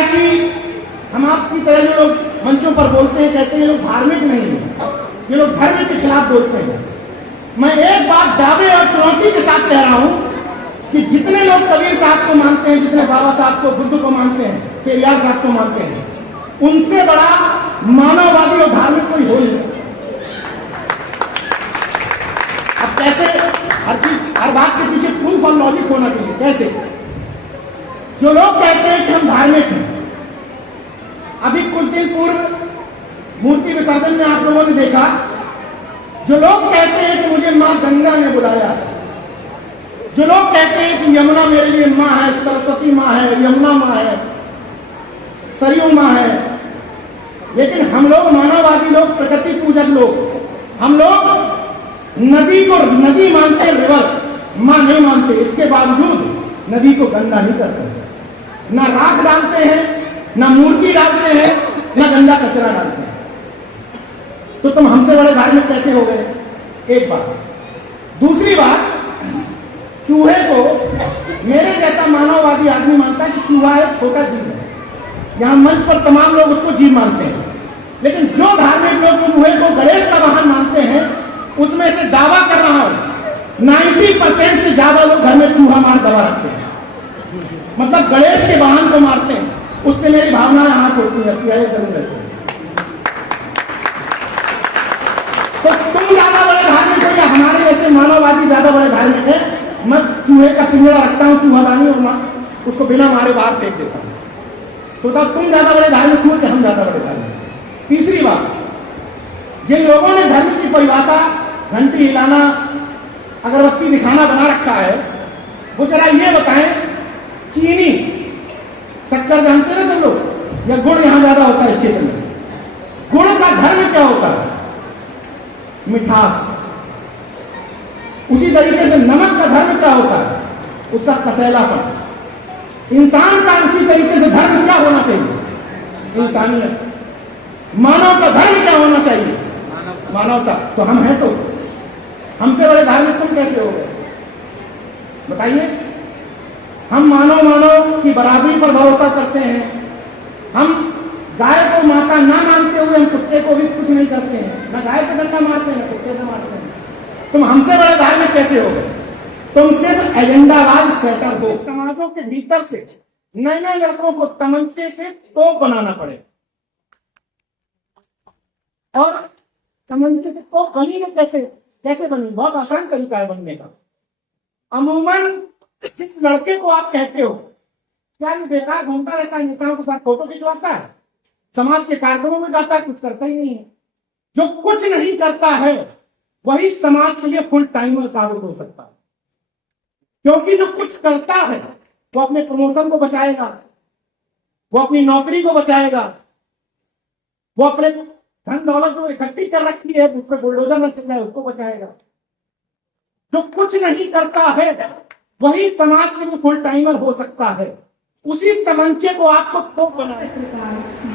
है कि हम आपकी तरह जो लोग मंचों पर बोलते हैं, कहते हैं ये लोग धार्मिक नहीं है, ये लोग धर्म के खिलाफ बोलते हैं। मैं एक बात दावे और चुनौती के साथ कह रहा हूं कि जितने लोग कबीर साहब को मानते हैं, जितने बाबा साहब को, बुद्ध को मानते हैं, पेरियार साहब को मानते हैं, उनसे बड़ा मानववादी और धार्मिक कोई हो नहीं सकता। अब कैसे? हर चीज, हर बात के पीछे प्रूफ और लॉजिक होना चाहिए। कैसे? जो लोग कहते हैं कि हम धार्मिक हैं, अभी कुछ दिन पूर्व मूर्ति विसर्जन में आप लोगों ने देखा, जो लोग कहते हैं कि मुझे मां गंगा ने बुलाया, जो लोग कहते हैं कि यमुना मेरे लिए मां है, सरस्वती मां है, यमुना मां है, सरयू मां है, लेकिन हम लोग मानववादी लोग, प्रकृति पूजक लोग, हम लोग नदी को नदी मानते हैं, रिवर मां नहीं मानते। इसके बावजूद नदी को गंदा नहीं करते, ना राख डालते हैं, ना मूर्ति डालते हैं, ना गंदा कचरा डालते हैं। तो तुम हमसे बड़े धार्मिक कैसे हो गए? एक बात। दूसरी बात, चूहे को मेरे जैसा मानववादी आदमी मानता है कि चूहा एक छोटा जीव है। यहां मंच पर तमाम लोग उसको जीव मानते हैं, लेकिन जो धार्मिक लोग चूहे को गणेश का वाहन मानते हैं, उसमें से दावा कर रहा हूं 90% से ज्यादा लोग घर में चूहा मार दबा रखते हैं, मतलब गणेश के वाहन को मारते हैं। उससे मेरी भावनाएं हाथ होती है, जरूर रहती है। तो तुम ज्यादा बड़े धार्मिक हो या हमारे जैसे मानववादी ज्यादा बड़े धार्मिक है? मैं चूहे का पिंजरा रखता हूं, चूहादानी, और मैं उसको बिना मारे बाहर फेंक देता हूं। तो तब तुम ज्यादा बड़े धार्मिक हो कि हम ज्यादा बड़े धार्मिक? तीसरी बात, जिन लोगों ने धर्म की परिभाषा घंटी हिलाना, अगरबत्ती दिखाना बना रखा है, वो जरा ये बताएं, चीनी, शक्कर जानते हैं सब लोग, या गुड़ यहां ज्यादा होता है इस क्षेत्र में? गुड़ का धर्म क्या होता है? मिठास। उसी तरीके से नमक का धर्म क्या होता है? उसका कसैलापन। इंसान का उसी तरीके से धर्म क्या होना चाहिए? इंसानियत। मानव का धर्म क्या होना चाहिए? मानवता। तो हम हैं, तो हमसे बड़े धार्मिक तुम कैसे हो गए? बताइए। हम मानव की बराबरी पर भरोसा करते हैं। हम गाय को माता ना मानते हुए हम कुत्ते को भी कुछ नहीं करते हैं, ना गाय को डंडा मारते हैं, कुत्ते को मारते हैं। तुम हमसे बड़े धार्मिक कैसे हो गए? तुम सिर्फ एजेंडावाद सेटर हो। समाजों के भीतर से नए नए लड़कों को तमंचे से तोप बनाना पड़ेगा, और तमंचे से तोप बनी में कैसे बनी? बहुत आसान तरीका है बनने का। अमूमन जिस लड़के को आप कहते हो क्या ये बेकार घूमता रहता है, नेताओं के साथ फोटो खिंचवाता है, समाज के कार्यक्रमों में जाता है, कुछ करता ही नहीं है, जो कुछ नहीं करता है वही समाज के लिए फुल टाइमर साबित हो सकता है। क्योंकि जो कुछ करता है वो अपने प्रमोशन को बचाएगा, वो अपनी नौकरी को बचाएगा, वो अपने धन दौलत जो इकट्ठी कर रखी है उस पर बुलडोजर न चल जाए उसको बचाएगा। जो कुछ नहीं करता है वही समाज के लिए फुल टाइमर हो सकता है। उसी तमंचे को आपको तोप बनाए।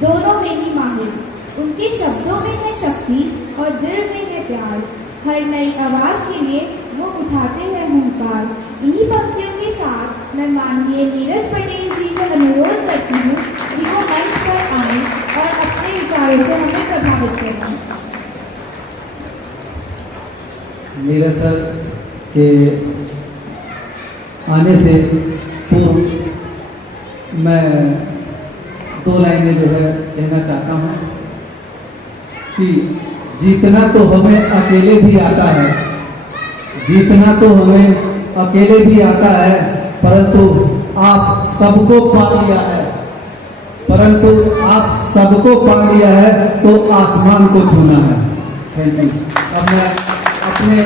दोनों में ही माहिर, उनके शब्दों में है शक्ति और दिल में है प्यार। हर नई आवाज के लिए वो उठाते हैं हुंकार। इन्हीं पंक्तियों के साथ मैं माननीय नीरज पटेल जी से अनुरोध करती हूँ कि वो मंच पर आए और अपने विचारों से हमें प्रभावित करें। नीरज सर के आने से पूर्व मैं दो लाइनें जो है कहना चाहता हूँ कि जीतना तो हमें अकेले भी आता है, जीतना तो हमें अकेले भी आता है, परंतु आप सबको पा लिया है, परंतु आप सबको पा लिया है तो आसमान को छूना है। Thank you. अब मैं अपने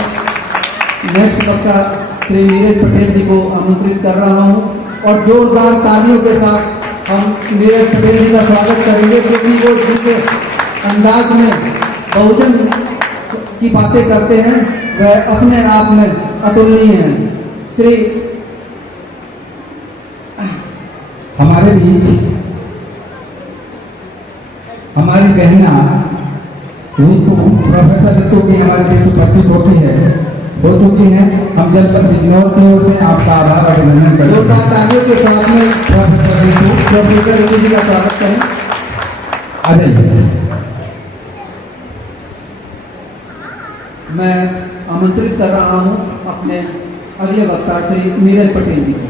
नेक्स्ट वक्ता श्री नीरज पटेल जी को आमंत्रित कर रहा हूं और जोरदार तालियों के साथ हम नीरज पटेल जी का स्वागत करेंगे, क्योंकि वो जिस अंदाज में बहुजन की बातें करते हैं वह अपने आप में अतुलनीय है। श्री हमारे बीच हमारी बहना प्रोफेसर ऋतु की हमारे बीच उपस्थित होती है, हो चुकी हैं। हम जनपद बिजनौर की ओर से आपका आभार और अभिनंदन करते जोरदार हैं। तालियों के साथ में प्रोफेसर रवि जी का स्वागत करें। आ जाइए। मैं आमंत्रित कर रहा हूं अपने अगले वक्ता श्री नीरज पटेल जी को।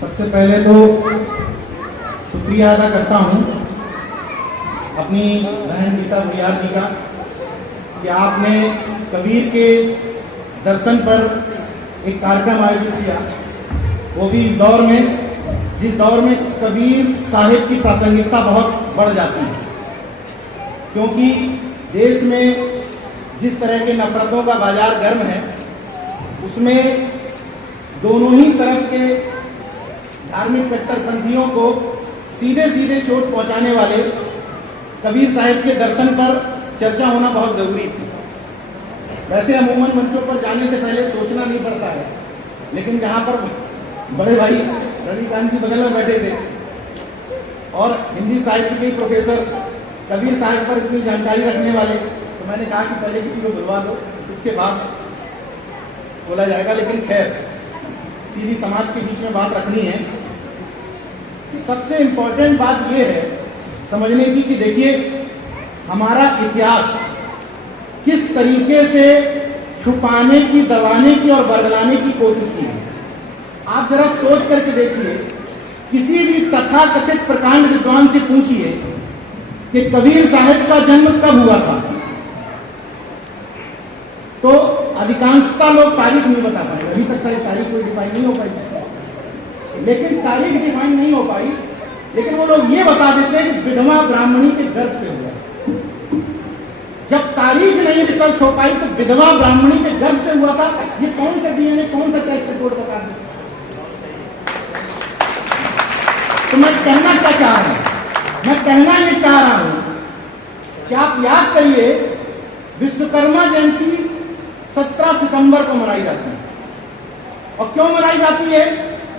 सबसे पहले तो शुक्रिया अदा करता हूं अपनी बहन गीता भुयार जी का कि आपने कबीर के दर्शन पर एक कार्यक्रम आयोजित किया, वो भी इस दौर में जिस दौर में कबीर साहिब की प्रासंगिकता बहुत बढ़ जाती है, क्योंकि देश में जिस तरह के नफरतों का बाजार गर्म है, उसमें दोनों ही तरफ के धार्मिक कट्टरपंथियों को सीधे सीधे चोट पहुंचाने वाले कबीर साहिब के दर्शन पर चर्चा होना बहुत जरूरी थी। वैसे अमूमन मंचों पर जाने से पहले सोचना नहीं पड़ता है, लेकिन जहां पर बड़े भाई रविकांत जी बगल में बैठे थे और हिंदी साहित्य के प्रोफेसर कबीर साहिब पर इतनी जानकारी रखने वाले, तो मैंने कहा कि पहले किसी को बुलवा दो, इसके बाद बोला जाएगा। लेकिन खैर, सीधी समाज के बीच में बात रखनी है। सबसे इंपॉर्टेंट बात यह है समझने की कि देखिए, हमारा इतिहास किस तरीके से छुपाने की, दबाने की और बरगलाने की कोशिश की है। आप जरा सोच करके देखिए, किसी भी तथाकथित प्रकांड विद्वान से पूछिए कि कबीर साहिब का जन्म कब हुआ था, तो अधिकांशतः लोग तारीख नहीं बता पाए। अभी तक सारी तारीख कोई डिफाइन नहीं हो पाई, लेकिन तारीख डिफाइन नहीं हो पाई, लेकिन वो लोग ये बता देते हैं कि विधवा ब्राह्मणी के गर्भ से हुआ। जब तारीख नहीं रिसर्च हो पाई तो विधवा ब्राह्मणी के गर्भ से हुआ था, ये कौन सा डीएनए, कौन सा टेस्ट रिपोर्ट बता दे। तो मैं कहना क्या चाह रहा हूं, मैं कहना ये चाह रहा हूं कि आप याद करिए, विश्वकर्मा जयंती 17 सितंबर को मनाई जाती है। और क्यों मनाई जाती है?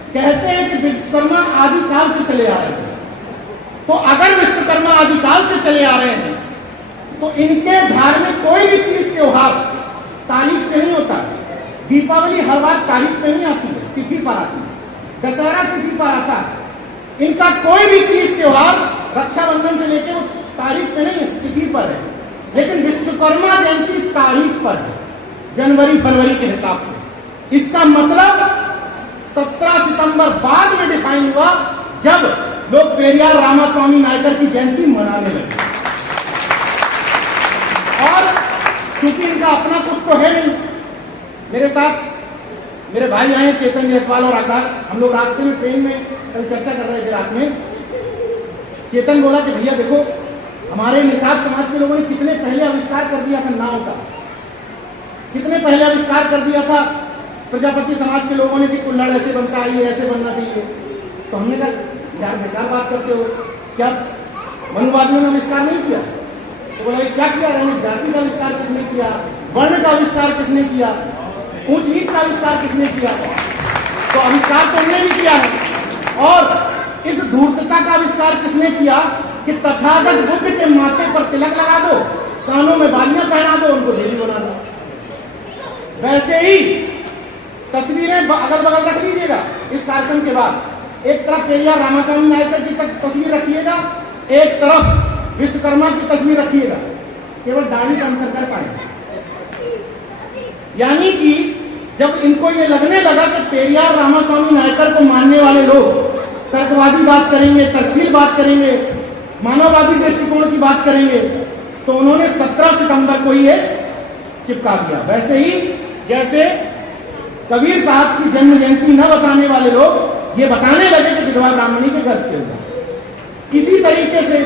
कहते हैं कि विश्वकर्मा आदिकाल से चले आ रहे हैं। तो अगर विश्वकर्मा आदिकाल से चले आ रहे हैं तो इनके धार्मिक कोई भी तीज त्योहार तारीख से नहीं होता। दीपावली हर बार तारीख पे नहीं आती है, तिथि पर आती है। दशहरा तिथि पर आता है। इनका कोई भी तीज त्योहार रक्षाबंधन से लेकर वो तारीख पे नहीं है, तिथि पर है। लेकिन विश्वकर्मा जयंती तारीख पर है, जनवरी फरवरी के हिसाब से। इसका मतलब 17 सितंबर बाद में डिफाइन हुआ, जब लोग पेरियार रामास्वामी नायकर की जयंती मनाने लगे। और क्योंकि इनका अपना कुछ तो है नहीं, मेरे साथ मेरे भाई आए चेतन जायसवाल और आकाश, हम लोग रास्ते में ट्रेन में कल चर्चा कर रहे थे। रात में चेतन बोला कि भैया देखो, हमारे निषाद समाज के लोगों ने कितने पहले आविष्कार कर दिया था नाव का, कितने पहले आविष्कार कर दिया था प्रजापति समाज के लोगों ने कि कुल्हड़ ऐसे बनता है, ये ऐसे बनना चाहिए। तो हमने कहा यार बेकार बात करते हो, क्या मनुवादियों ने आविष्कार नहीं किया? तो बोला ये क्या किया? जाति का आविष्कार किसने किया? वर्ण का आविष्कार किसने किया? ऊंच नीच का आविष्कार किसने किया? तो आविष्कार तो हमने भी किया है। और इस धूर्तता का आविष्कार किसने किया कि तथागत बुद्ध के माथे पर तिलक लगा दो, कानों में बालियां पहना दो, उनको देवी बना दो। वैसे ही तस्वीरें अगल बगल रख लीजिएगा इस कार्यक्रम के बाद। एक तरफ पेरियार रामास्वामी नायकर की तस्वीर रखिएगा, एक तरफ विश्वकर्मा की तस्वीर रखिएगा, केवल दाढ़ी का अंतर कर पाएंगे। यानी कि जब इनको ये लगने लगा कि पेरियार रामास्वामी नायकर को मानने वाले लोग तर्कवादी बात करेंगे, तर्कशील बात करेंगे, मानववादी दृष्टिकोण की बात करेंगे, तो उन्होंने 17 सितंबर को ही चिपका दिया। वैसे ही जैसे कबीर साहब की जन्म जयंती न बताने वाले लोग ये बताने लगे कि विधवा ब्राह्मणी के गर्भ से हुआ। इसी तरीके से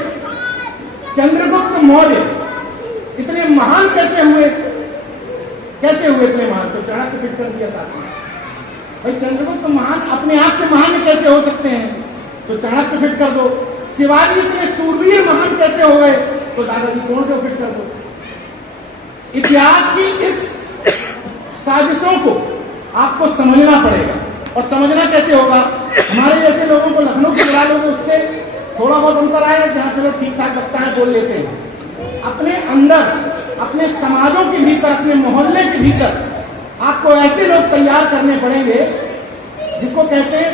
चंद्रगुप्त मौर्य इतने महान कैसे हुए? कैसे हुए इतने महान? तो चाणक्य फिट कर दिया साथ में। भाई चंद्रगुप्त महान अपने आप से महान कैसे हो सकते हैं? तो चाणक्य फिट कर दो। शिवाजी इतने सूरवीर महान कैसे हो गए? तो दादाजी कौन को फिट कर दो। इतिहास की इस साजिशों को आपको समझना पड़ेगा। और समझना कैसे होगा? हमारे जैसे लोगों को लखनऊ के बुला लोगे उससे थोड़ा बहुत अंतर आएगा, जहाँ चलो ठीक ठाक लगता है, बोल लेते हैं। अपने अंदर, अपने समाजों के भीतर, अपने मोहल्ले के भीतर आपको ऐसे लोग तैयार करने पड़ेंगे जिसको कहते हैं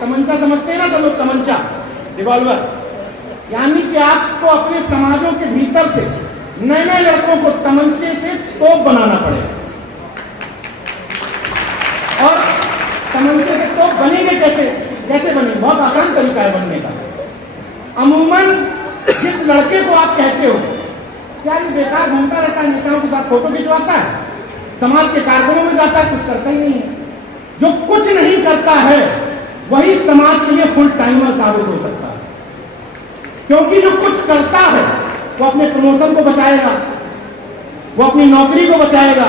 तमंचा, समझते हैं ना सब लोग, तमंचा, रिवॉल्वर। यानी कि आपको अपने समाजों के भीतर से नए नए लड़कों को तमंचे से तोप बनाना पड़ेगा। और तमंचे के तोप बनेंगे कैसे? कैसे बने? बहुत आसान तरीका है बनने का। अमूमन जिस लड़के को आप कहते हो क्या ये बेकार घूमता रहता है, नेताओं के साथ फोटो खिंचवाता है, समाज के कार्यक्रमों में जाता है, कुछ करता ही नहीं है, जो कुछ नहीं करता है वही समाज के लिए फुल टाइमर साबित हो सकता है। क्योंकि जो कुछ करता है वो अपने प्रमोशन को बचाएगा, वो अपनी नौकरी को बचाएगा,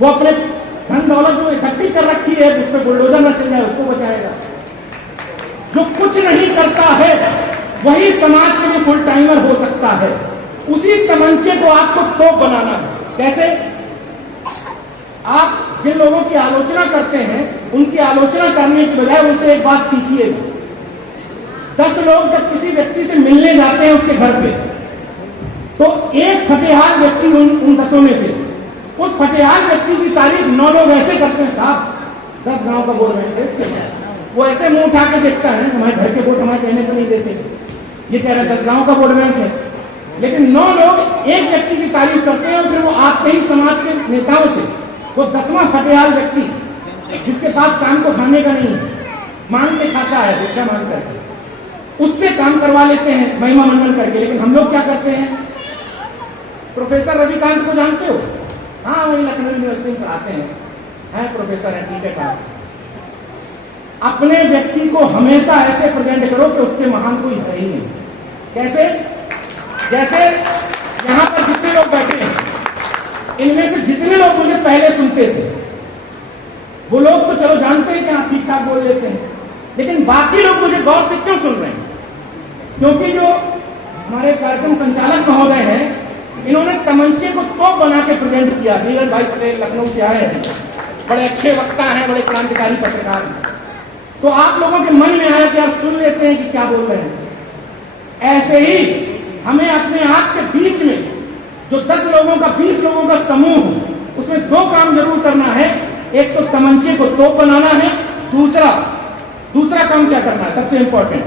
वो अपने धन दौलत जो इकट्ठी कर रखी है जिस पर बुलडोजर न चल जाए उसको बचाएगा। जो कुछ नहीं करता है वही समाज के लिए फुल टाइमर हो सकता है। उसी तमंचे को आपको तोप बनाना है। कैसे? आप जिन लोगों की आलोचना करते हैं उनकी आलोचना करने की बजाय उनसे एक बात सीखिएगा। 10 लोग जब किसी व्यक्ति से मिलने जाते हैं उसके घर पे, तो एक फटेहाल व्यक्ति उन 10 में से उस फटेहाल व्यक्ति की तारीफ 9 लोग ऐसे करते हैं, साहब 10 गांव का बोर्ड है, वो ऐसे मुंह उठा के देखता है, हमारे घर के वोट हमारे कहने को नहीं देते, ये कह रहे 10 गांव का वोट बैंक है। लेकिन 9 लोग एक व्यक्ति की तारीफ करते हैं और फिर वो आपके ही समाज के नेताओं से वो 10वां फटेहाल व्यक्ति जिसके पास शाम को खाने का नहीं है, मांग के खाता है, भिक्षा मांग करके, उससे काम करवा लेते हैं महिमा मंडन करके। लेकिन हम लोग क्या करते हैं? प्रोफेसर रविकांत को जानते हो? हाँ, वही लखनऊ यूनिवर्सिटी में पढ़ाते हैं, प्रोफेसर है, ठीक है, कहा। अपने व्यक्ति को हमेशा ऐसे प्रेजेंट करो कि उससे महान कोई है ही नहीं। कैसे? जैसे यहां पर जितने लोग बैठे हैं इनमें से जितने लोग मुझे पहले सुनते थे वो लोग तो चलो जानते हैं कि आप ठीक ठाक बोल लेते हैं, लेकिन बाकी लोग मुझे गौर से क्यों सुन रहे हैं? क्योंकि जो हमारे कार्यक्रम संचालक महोदय हैं इन्होंने तमंचे को तोप बना के प्रेजेंट किया। नीरज भाई पटेल लखनऊ से आए हैं, बड़े अच्छे वक्ता हैं, बड़े क्रांतिकारी पत्रकार हैं। तो आप लोगों के मन में आया कि आप सुन लेते हैं कि क्या बोल रहे हैं। ऐसे ही हमें अपने आप के बीच में जो 10 लोगों का 20 लोगों का समूह, उसमें 2 काम जरूर करना है। एक तो तमंचे को तोप बनाना है, दूसरा काम क्या करना है सबसे इंपॉर्टेंट,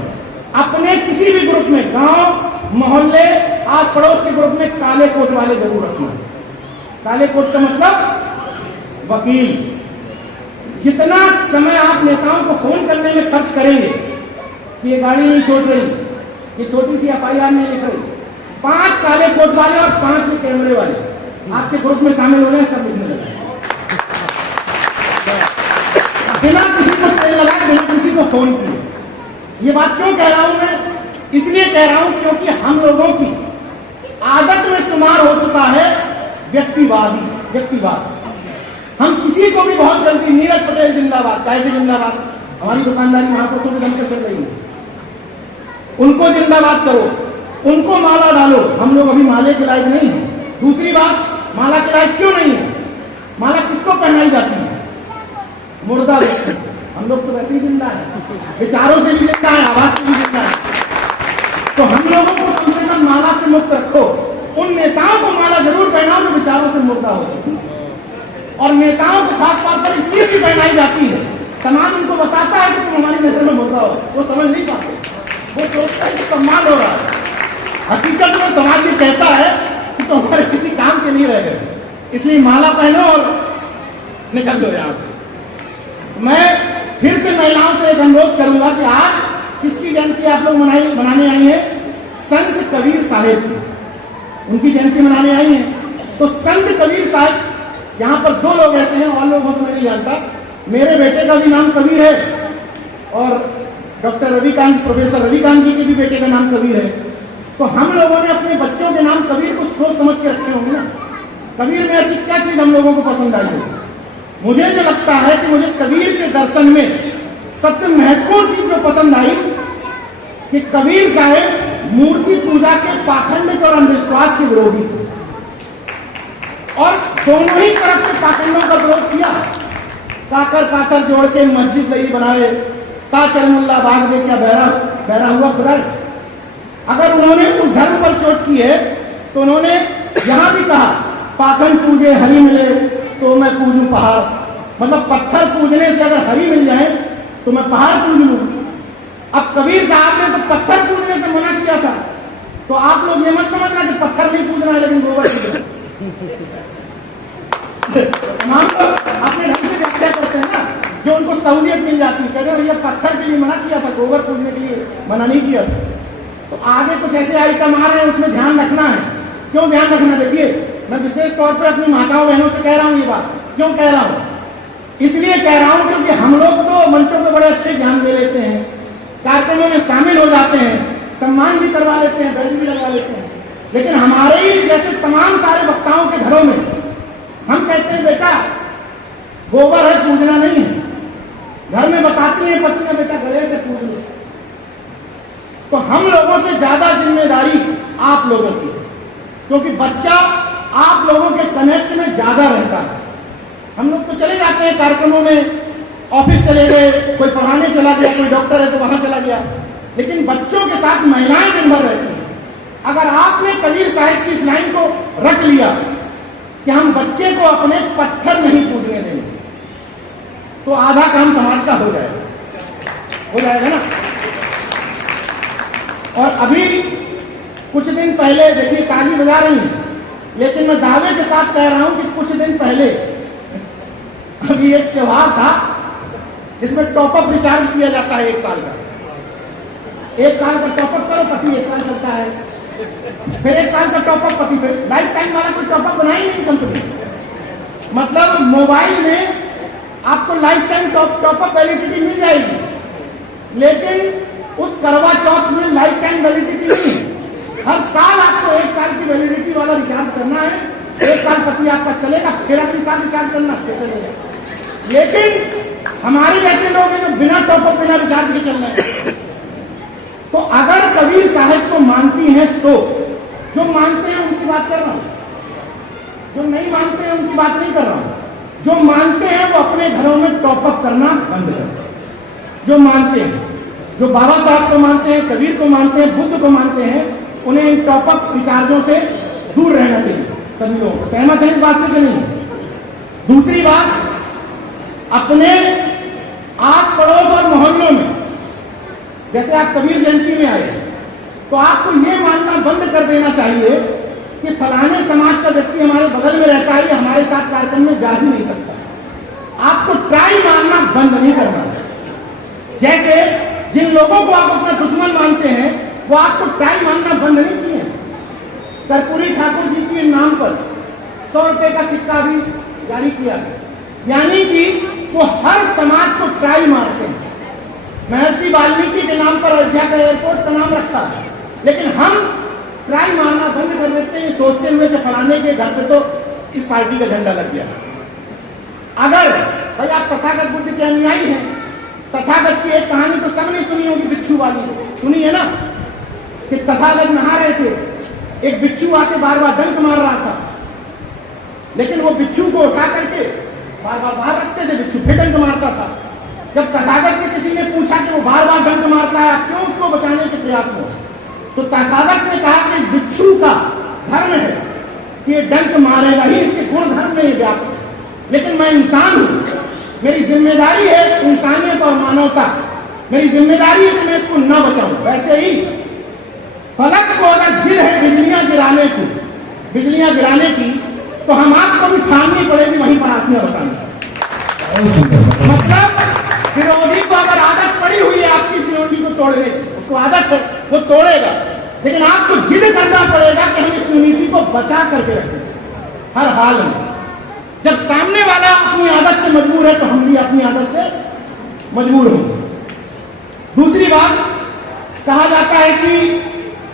अपने किसी भी ग्रुप में, गांव, मोहल्ले, आस पड़ोस के ग्रुप में काले कोट वाले जरूर रखना है। काले कोट का मतलब वकील। जितना समय आप नेताओं को फोन करने में खर्च करेंगे कि ये गाड़ी नहीं छोड़ रही, ये छोटी सी FIR नहीं लिख रही, 5 काले कोट वाले और 5 कैमरे वाले आपके ग्रुप में शामिल हो गए, सब लिखने लगे, बिना किसी को तेल लगाए, बिना किसी को फोन किए। ये बात क्यों कह रहा हूं मैं? इसलिए कह रहा हूं क्योंकि हम लोगों की आदत में शुमार हो चुका है व्यक्तिवाद। हम किसी को भी बहुत जल्दी, नीरज पटेल जिंदाबाद, चाहे भी जिंदाबाद, हमारी दुकानदारी महापुरुषों में जमकर चल रही है, उनको जिंदाबाद करो, उनको माला डालो। हम लोग अभी माले के लायक नहीं है। दूसरी बात, माला के लायक क्यों नहीं है? माला किसको पहनाई जाती है? मुर्दा व्यक्ति। हम लोग तो वैसे ही जिंदा है, विचारों से भी जिंदा है, आवाज से भी जिंदा है। तो हम लोगों को कम से कम माला से मुक्त रखो। उन नेताओं को माला जरूर पहनाओ जो विचारों से मुर्दा होते हैं। और नेताओं को खास तौर पर इसलिए भी पहनाई जाती है, समाज उनको बताता है कि तुम हमारी नजर में मुर्दा हो, वो समझ नहीं पाते, वो सोचता है कि सम्मान हो रहा है। हकीकत में समाज ये कहता है कि तुम हमारे किसी काम के नहीं रह गए, इसलिए माला पहनो और निकल दो यहां से। मैं फिर से महिलाओं से एक अनुरोध करूंगा कि आज किसकी जयंती आप लोग मनाने आई है? संत कबीर साहेब की, उनकी जयंती मनाने आई है। तो संत कबीर साहब, यहाँ पर 2 लोग ऐसे हैं, और लोग हो तो मैं नहीं जानता। मेरे बेटे का भी नाम कबीर है और डॉक्टर रविकांत, प्रोफेसर रविकांत जी के भी बेटे का नाम कबीर है। तो हम लोगों ने अपने बच्चों के नाम कबीर को सोच समझ के रखे होंगे ना। कबीर में ऐसी क्या चीज हम लोगों को पसंद आई है? मुझे जो लगता है कि मुझे कबीर के दर्शन में सबसे महत्वपूर्ण चीज जो पसंद आई कि कबीर साहब मूर्ति पूजा के पाखंड और अंधविश्वास के विरोधी थे और दोनों ही तरफ के पाखंडों का विरोध किया। काकर पाथर जोड़ के मस्जिद नहीं बनाए, ताचल मुल्ला बाग दे क्या बहरा हुआ खुदा। अगर उन्होंने उस धर्म पर चोट की है तो उन्होंने यहां भी कहा पाखंड पूजे हरी मिले तो मैं पूजूं पहाड़, मतलब पत्थर पूजने से अगर हरी मिल जाए तो मैं पहाड़ पूज लूं। अब कबीर साहब ने तो पत्थर पूजने से मना किया था, तो आप लोग ये मत समझना कि पत्थर नहीं पूजना है लेकिन गोबर पूजना। तमाम लोग अपने ढंग से व्याख्या करते हैं ना, जो उनको सहूलियत मिल जाती है। कहते हैं भैया पत्थर के लिए मना किया था, गोबर पूजने के लिए मना नहीं किया था। तो आगे कुछ ऐसे आइटम आ रहे हैं, उसमें ध्यान रखना है। क्यों ध्यान रखना? देखिए मैं विशेष तौर पर अपनी माताओं बहनों से कह रहा हूं ये बात। क्यों कह रहा हूं? इसलिए कह रहा हूं क्योंकि हम लोग तो मंचों पर बड़े अच्छे ध्यान दे लेते हैं, कार्यक्रमों में शामिल हो जाते हैं, सम्मान भी करवा लेते हैं, बेल्ट भी लगवा लेते हैं, लेकिन हमारे ही जैसे तमाम सारे वक्ताओं के घरों में हम कहते हैं बेटा गोबर है पूजना नहीं है। घर में बताती है पत्नियां बेटा गले से पूज लो। तो हम लोगों से ज्यादा जिम्मेदारी आप लोगों की है, क्योंकि बच्चा आप लोगों के कनेक्ट में ज्यादा रहता है। हम लोग तो चले जाते हैं कार्यक्रमों में, ऑफिस चले गए, कोई पढ़ाने चला गया, कोई डॉक्टर है तो वहां चला गया, लेकिन बच्चों के साथ महिलाएं दिन भर रहती हैं। अगर आपने कबीर साहिब की इस लाइन को रख लिया कि हम बच्चे को अपने पत्थर नहीं पूजने देंगे, तो आधा काम समाज का हो जाएगा ना। और अभी कुछ दिन पहले देखिए ताली बजा रही हैं, लेकिन मैं दावे के साथ कह रहा हूं कि कुछ दिन पहले अभी एक त्योहार था जिसमें टॉपअप रिचार्ज किया जाता है 1 साल का। 1 साल का टॉपअप करो, पति 1 साल चलता है, फिर 1 साल का टॉपअप पति, फिर लाइफ टाइम वाला कोई टॉपअप बनाई नहीं कंपनी। मतलब मोबाइल में आपको लाइफ टाइम टॉपअप वैलिडिटी मिल जाएगी, लेकिन उस करवा चौथ में लाइफ टाइम वैलिडिटी नहीं है। हर साल आपको 1 साल की वैलिडिटी वाला रिचार्ज करना है। 1 साल पति आपका चलेगा, फिर अगले साल रिचार्ज करना, फिर चलेगा। लेकिन हमारे जैसे लोग हैं जो बिना टॉपअप बिना रिचार्ज के चल रहे हैं। तो अगर कबीर साहिब को मानती हैं तो जो मानते हैं उनकी बात कर रहा हूं, जो नहीं मानते हैं उनकी बात नहीं कर रहा हूं। जो मानते हैं वो अपने घरों में टॉपअप करना बंद करें। जो मानते हैं, जो बाबा साहब को मानते हैं, कबीर को मानते हैं, बुद्ध को मानते हैं, उन्हें इन टॉपअप रिचार्जों से दूर रहना चाहिए। सभी लोग सहमत हैं इस बात से कि नहीं? दूसरी बात, अपने आस पड़ोस और मोहल्लों में जैसे आप कबीर जयंती में आए तो आपको ये मानना बंद कर देना चाहिए कि फलाने समाज का व्यक्ति हमारे बगल में रहता है, हमारे साथ कार्यक्रम में जा ही नहीं सकता। आपको ट्राई मानना बंद नहीं करना। जैसे जिन लोगों को आप अपना दुश्मन मानते हैं वो आपको ट्राई मानना बंद नहीं किए। कर्पूरी ठाकुर जी के नाम पर 100 रुपए का सिक्का भी जारी किया, यानी कि वो हर समाज को ट्राई मारते हैं। महर्षि वाल्मीकि के नाम पर अयोध्या का एयरपोर्ट का नाम रखा है, लेकिन हम ट्राई मारना बंद कर देते हैं सोचते हुए कि फलाने के घर पे तो इस पार्टी का झंडा लग गया। अगर भाई आप तथागत बुद्ध के अनुयायी हैं, तथागत की एक कहानी तो सबने सुनी होगी, बिच्छू वाली सुनी है ना, कि तथागत नहा रहे थे, एक बिच्छू आके बार बार डंक मार रहा था, लेकिन वो बिच्छू को उठा करके बार बार बाहर रखते थे, बिच्छू फिर डंक मारता था। जब तथागत से किसी ने पूछा कि वो बार बार डंक मारता है, क्यों उसको बचाने के प्रयास में, तो तथागत ने कहा कि बिच्छू का धर्म है कि ये डंक मारेगा ही, इसके गुण धर्म में ये व्याप्त है, लेकिन मैं इंसान हूं, मेरी जिम्मेदारी है इंसानियत और मानवता, मेरी जिम्मेदारी है कि मैं इसको न बचाऊं। वैसे ही फलक को अगर जिद है बिजलियां गिराने की, तो हम आपको भी ठाननी पड़ेगी वहीं पर आसियां बसाने। मतलब विरोधी को अगर आदत पड़ी हुई है आपकी सिलोंडी को तोड़ने की, उसको आदत है, वो तोड़ेगा, लेकिन आपको जिद करना पड़ेगा कि हम इस यूनिटी को बचा करके रखें हर हाल में। जब सामने वाला अपनी आदत से मजबूर है तो हम भी अपनी आदत से मजबूर होंगे। दूसरी बात, कहा जाता है कि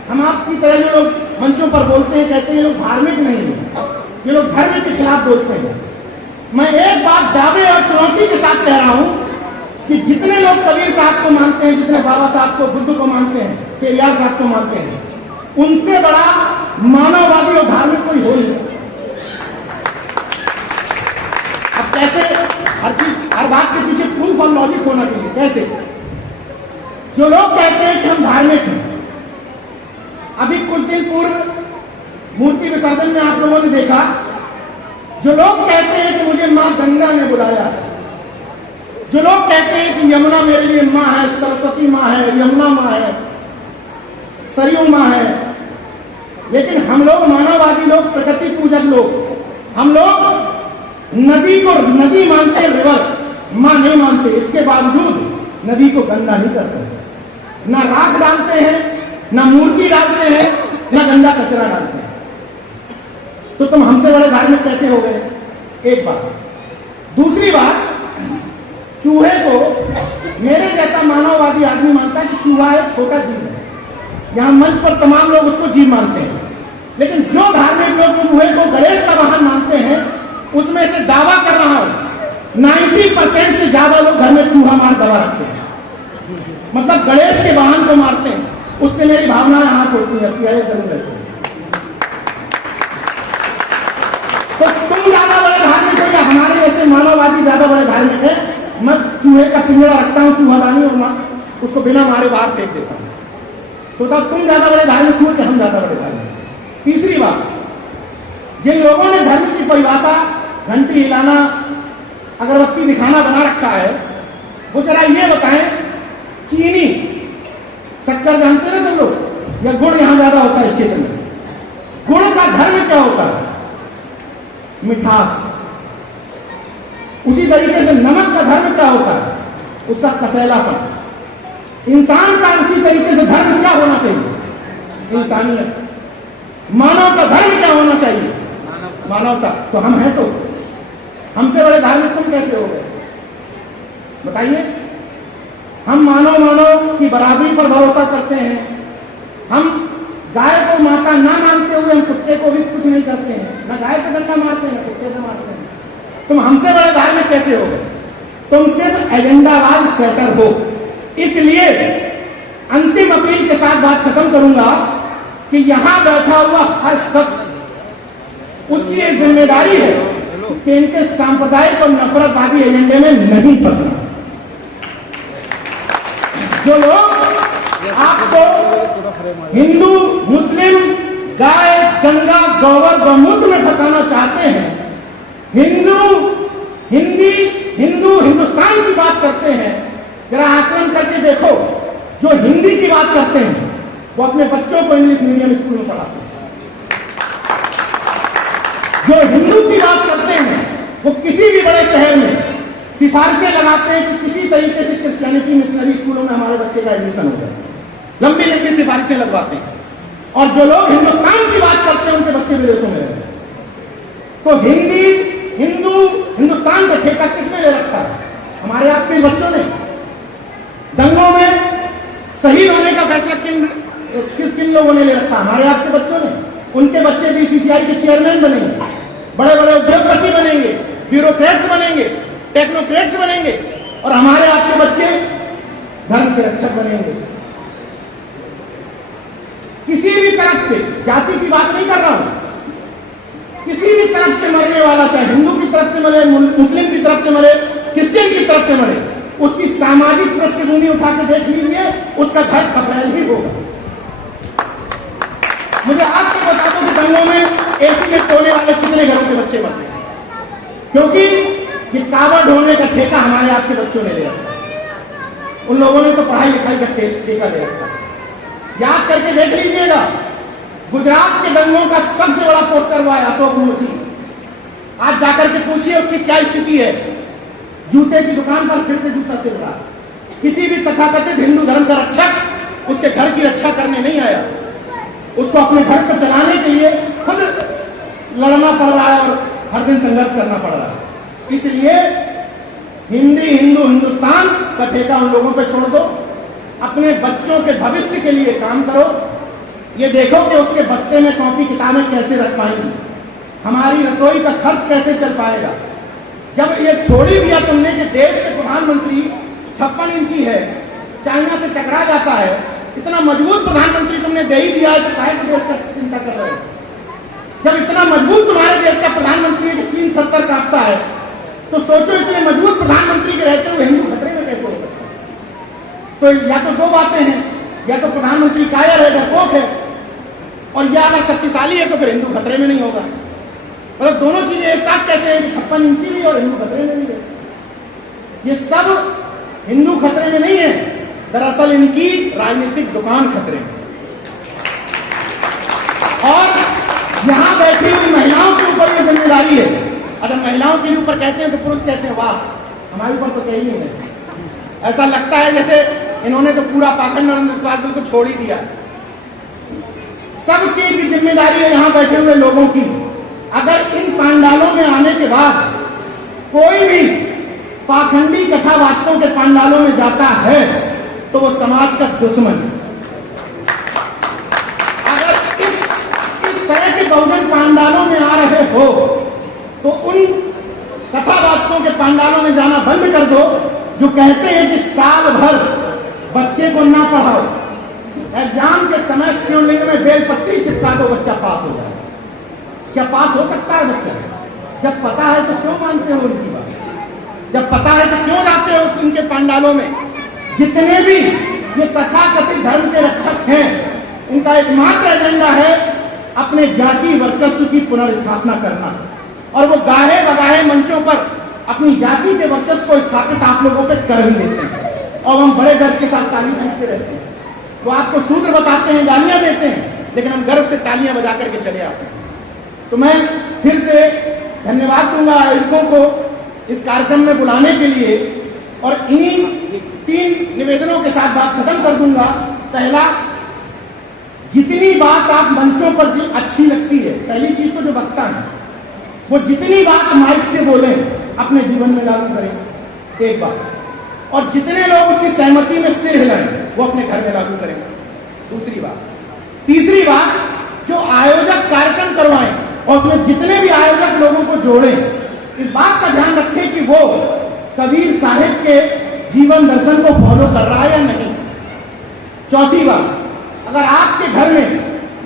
हम आपकी तरह जो लोग मंचों पर बोलते हैं, कहते हैं ये लोग धार्मिक नहीं है, ये लोग धर्म के खिलाफ बोलते हैं। मैं एक बात दावे और चुनौती के साथ कह रहा हूं कि जितने लोग कबीर साहब को मानते हैं, जितने बाबा साहब को, बुद्ध को मानते हैं, पेरियार साहब को मानते हैं, उनसे बड़ा मानववादी और धार्मिक कोई हो नहीं सकता। अब कैसे हर चीज हर बात के पीछे प्रूफ और लॉजिक होना चाहिए। कैसे? जो लोग कहते हैं कि हम धार्मिक हैं, अभी कुछ दिन पूर्व मूर्ति विसर्जन में आप लोगों ने देखा, जो लोग कहते हैं कि मुझे मां गंगा ने बुलाया, जो लोग कहते हैं कि यमुना मेरे लिए मां है, सरस्वती मां है, यमुना मां है, सरयू मां है, लेकिन हम लोग मानववादी लोग, प्रकृति पूजक लोग, हम लोग नदी को नदी मानते हैं, रिवर मां नहीं मानते। इसके बावजूद नदी को गंदा नहीं करते, ना राख डालते हैं, ना मूर्ति डालते हैं, ना गंदा कचरा डालते हैं। तो तुम हमसे बड़े धार्मिक कैसे हो गए? एक बात। दूसरी बात, चूहे को मेरे जैसा मानववादी आदमी मानता है कि चूहा एक छोटा जीव है। यहां मंच पर तमाम लोग उसको जीव मानते हैं, लेकिन जो धार्मिक लोग चूहे को गणेश का वाहन मानते हैं, उसमें से दावा कर रहा हूं 90% से ज्यादा लोग घर में चूहा मार दवा रखते हैं, मतलब गणेश के वाहन को मारते हैं। उससे मेरी भावनाएं हाथ होती है, जरूर रहती है। तो तुम ज्यादा बड़े धार्मिक हो या हमारे जैसे मानववादी ज्यादा बड़े धार्मिक है? मैं चूहे का पिंजरा रखता हूं, चूहादानी, और उसको बिना मारे बाहर फेंक देता हूं। तो तब तुम ज्यादा बड़े धार्मिक हो कि हम ज्यादा बड़े धार्मिक? तीसरी बात, जिन लोगों ने धर्म की परिभाषा घंटी हिलाना, अगरबत्ती दिखाना बना रखा है, वो जरा ये बताएं, चीनी, शक्कर जानते ना सब लोग, या गुड़ यहां ज्यादा होता है इस क्षेत्र में, गुड़ का धर्म क्या होता है? मिठास। उसी तरीके से नमक का धर्म क्या होता है? उसका कसैलापन। इंसान का उसी तरीके से धर्म क्या होना चाहिए? इंसानियत। मानव का धर्म क्या होना चाहिए? मानवता। तो हम हैं, तो हमसे बड़े धार्मिक तुम कैसे हो गए? बताइए। हम मानव की बराबरी पर भरोसा करते हैं। हम गाय को माता ना मानते हुए हम कुत्ते को भी कुछ नहीं करते हैं, ना गाय को डंडा मारते हैं, कुत्ते को मारते हैं। तुम हमसे बड़े धार्मिक कैसे हो गए? तुम सिर्फ एजेंडावाद सेटर हो। इसलिए अंतिम अपील के साथ बात खत्म करूंगा कि यहां बैठा हुआ हर शख्स, उसकी एक जिम्मेदारी है कि इनके सांप्रदायिक और नफरतवादी एजेंडे में नहीं फंसना। जो लोग आपको हिंदू, मुस्लिम, गाय, गंगा, गोबर, गौमूत्र में फंसाना चाहते हैं, हिंदू हिंदुस्तान की बात करते हैं, जरा आकलन करके देखो, जो हिंदी की बात करते हैं वो अपने बच्चों को इंग्लिश मीडियम स्कूल में पढ़ाते हैं। जो हिंदू की बात करते हैं वो किसी भी बड़े शहर में सिफारिशें लगाते हैं कि किसी तरीके से क्रिश्चियनिटी मिशनरी स्कूलों में हमारे बच्चे का एडमिशन हो जाए, लंबी लंबी सिफारिशें लगवाते हैं। और जो लोग हिंदुस्तान की बात करते हैं उनके बच्चे विदेशों में रहते हैं। तो हिंदुस्तान का ठेका किसने ले रखा है? हमारे आपके बच्चों ने। दंगों में शहीद होने का फैसला किन लोगों ने ले रखा? हमारे आपके बच्चों ने। उनके बच्चे बीसीसीआई के चेयरमैन बनेंगे, बड़े बड़े उद्योगपति बनेंगे, ब्यूरोक्रेट्स बनेंगे, टेक्नोक्रेट्स बनेंगे, और हमारे आपके बच्चे धर्म के रक्षक बनेंगे। किसी भी तरफ से, जाति की बात नहीं कर रहा हूं, किसी भी तरफ से मरने वाला, चाहे हिंदू की तरफ से मरे, मुस्लिम की तरफ से मरे, क्रिश्चियन की तरफ से मरे, उसकी सामाजिक पृष्ठभूमि उठा के देख लीजिए, उसका घर खपरेल ही होगा। मुझे आपको बता दो कि दंगों में एसी में सोने वाले कितने घरों के बच्चे मरते हैं, क्योंकि ये कावड़ ढोने का ठेका हमारे आपके बच्चों ने ले रखा। उन लोगों ने तो पढ़ाई लिखाई का ठेका ले रखा। याद करके देख लीजिएगा, गुजरात के दंगों का सबसे बड़ा पोस्टर हुआ है अशोक मुखी। आज जाकर के पूछिए उसकी क्या स्थिति है। जूते की दुकान पर फिर से जूता सिल रहा। किसी भी तथाकथित हिंदू धर्म का रक्षक उसके घर की रक्षा करने नहीं आया, उसको अपने घर को चलाने के लिए खुद लड़ना पड़ रहा है और हर दिन संघर्ष करना पड़ रहा है। इसलिए हिंदू हिंदुस्तान का ठेका उन लोगों पे छोड़ दो, अपने बच्चों के भविष्य के लिए काम करो। ये देखो कि उसके बस्ते में कॉपी किताबें कैसे रख पाएंगी, हमारी रसोई का खर्च कैसे चल पाएगा। जब ये छोड़ी दिया तुमने कि देश के प्रधानमंत्री 56 इंची है, चाइना से टकरा जाता है, इतना मजबूत प्रधानमंत्री तुमने दे ही दिया है, तो काहे देश का चिंता कर रहे हो? जब इतना मजबूत तुम्हारे देश का प्रधानमंत्री है कि चीन 70 कांपता है, तो सोचो इतने मजबूत प्रधानमंत्री के रहते हुए हिंदू खतरे में कैसे हो सकता है? तो या तो दो बातें हैं, या तो प्रधानमंत्री कायर है, डरपोक है, और या अगर शक्तिशाली है तो फिर हिंदू खतरे में नहीं होगा। मतलब दोनों चीजें एक साथ कैसे हैं कि 56 इंची भी और हिंदू खतरे में भी है? ये सब हिंदू खतरे में नहीं है, दरअसल इनकी राजनीतिक दुकान खतरे में। और यहां बैठी हुई महिलाओं के ऊपर ये जिम्मेदारी है। अगर महिलाओं के ऊपर कहते हैं तो पुरुष कहते हैं वाह, हमारे ऊपर तो कहीं नहीं है। ऐसा लगता है जैसे इन्होंने तो पूरा पाखंड और अंधविश्वास बिल्कुल छोड़ ही दिया। सबकी भी जिम्मेदारी है यहां बैठे हुए लोगों की। अगर इन पांडालों में आने के बाद कोई भी पाखंडी कथावाचकों के पांडालों में जाता है तो वो समाज का दुश्मन है। अगर इस तरह के बहुजन पांडालों में आ रहे हो तो उन कथावाचकों के पांडालों में जाना बंद कर दो जो कहते हैं कि साल भर बच्चे को ना पढ़ाओ, एग्जाम के समय शिवलिंग में बेलपत्री चिपका दो, बच्चा पास हो जाए। क्या पास हो सकता है बच्चा? जब पता है तो क्यों मानते हो उनकी बात? जब पता है तो क्यों जाते हो उनके पांडालों में? जितने भी ये तथाकथित धर्म के रक्षक हैं, इनका एकमात्र एजेंडा है अपने जाति वर्चस्व की पुनर्स्थापना करना, और वो गाहे बगाहे मंचों पर अपनी जाति के वर्चस्व को स्थापित आप लोगों पे कर ही देते हैं, और हम बड़े गर्व के साथ ताली बजाते रहते हैं। तो आपको शूद्र बताते हैं, गालियां देते हैं, लेकिन हम गर्व से तालियां बजा करके चले आते हैं। तो मैं फिर से धन्यवाद दूंगा आयोजकों को इस कार्यक्रम में बुलाने के लिए, और इन्हीं 3 निवेदनों के साथ बात खत्म कर दूंगा। पहला, जितनी बात आप मंचों पर अच्छी लगती है, पहली चीज तो जो वक्ता है वो जितनी बात माइक से बोले अपने जीवन में लागू करें, एक बात, और जितने लोग उसकी सहमति में सिर हिलाएं वो अपने घर में लागू करें, दूसरी बात। तीसरी बात, जो आयोजक कार्यक्रम करवाएं और उसमें जितने भी आयोजक लोगों को जोड़ें, इस बात का ध्यान रखें कि वो कबीर साहिब के जीवन दर्शन को फॉलो कर रहा है या नहीं। चौथी बात, अगर आपके घर में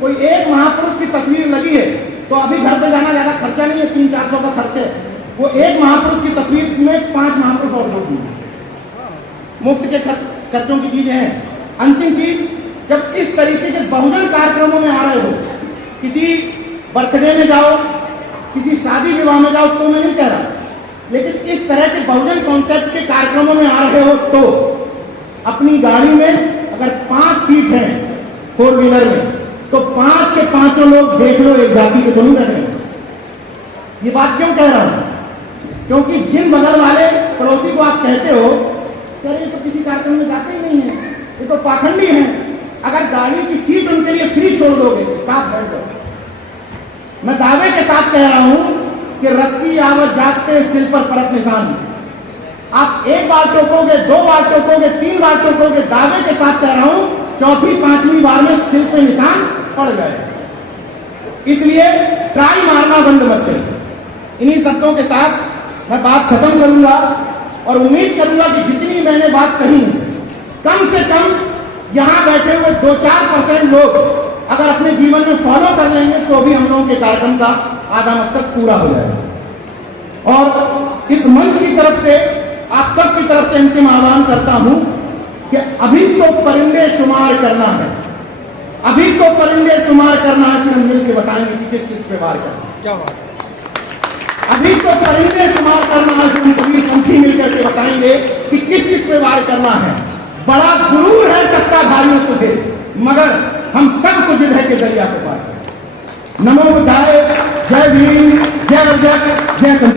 कोई एक महापुरुष की तस्वीर लगी है तो अभी घर पे जाना ज्यादा खर्चा नहीं है, 300-400 का खर्च है, वो एक महापुरुष की तस्वीर में 5 महापुरुष और जोड़ दीजिए, मुफ्त के खर्चों की चीजें हैं। अंतिम चीज, जब इस तरीके के बहुजन कार्यक्रमों में आ रहे हो, किसी बर्थडे में जाओ, किसी शादी विवाह में जाओ, तो मैं नहीं कह रहा, लेकिन इस तरह के बहुजन कॉन्सेप्ट के कार्यक्रमों में आ रहे हो तो अपनी गाड़ी में अगर 5 सीट हैं 4 व्हीलर में, तो 5 के 5 लोग देख लो एक जाति के तो नहीं बैठे। ये बात क्यों कह रहा हूं? क्योंकि जिन बगल वाले पड़ोसी को आप कहते हो कि अरे ये तो किसी कार्यक्रम में जाते ही नहीं है, ये तो पाखंडी हैं, अगर गाड़ी की सीट उनके लिए फ्री छोड़ दोगे, साथ बैठ जाओ। मैं दावे के साथ कह रहा हूं कि रस्सी आवत जागते सिल पर परत निशान। आप 1 बार टोकोगे, 2 बार टोकोगे, 3 बार टोकोगे, दावे के साथ कह रहा हूं 4थी 5वीं बार में सिर पे निशान पड़ जाएगा। इसलिए ट्राई मारना बंद मत करें। इन्हीं शब्दों के साथ मैं बात खत्म करूंगा और उम्मीद करूंगा कि जितनी मैंने बात कही, कम से कम यहां बैठे हुए 2-4% लोग अगर अपने जीवन में फॉलो कर लेंगे तो भी हम लोगों के कार्यक्रम का आधा मकसद पूरा हो जाएगा। और इस मंच की तरफ से आप सबकी तरफ से अंतिम आह्वान करता हूं कि अभी तो परिंदे शुमार करना है, अभी तो परिंदे शुमार करना है, फिर हम मिलकर बताएंगे कि किस किस पे वार करना है। क्या बात? अभी तो परिंदे शुमार करना है, फिर हम कबीर पंथी मिलकर के बताएंगे कि किस किस पे वार करना है। बड़ा गुरूर है सत्ताधारियों को है, मगर हम सबको जिद है के दरिया को पार। नमो बुद्धाय, जय भीम, जय जय जय।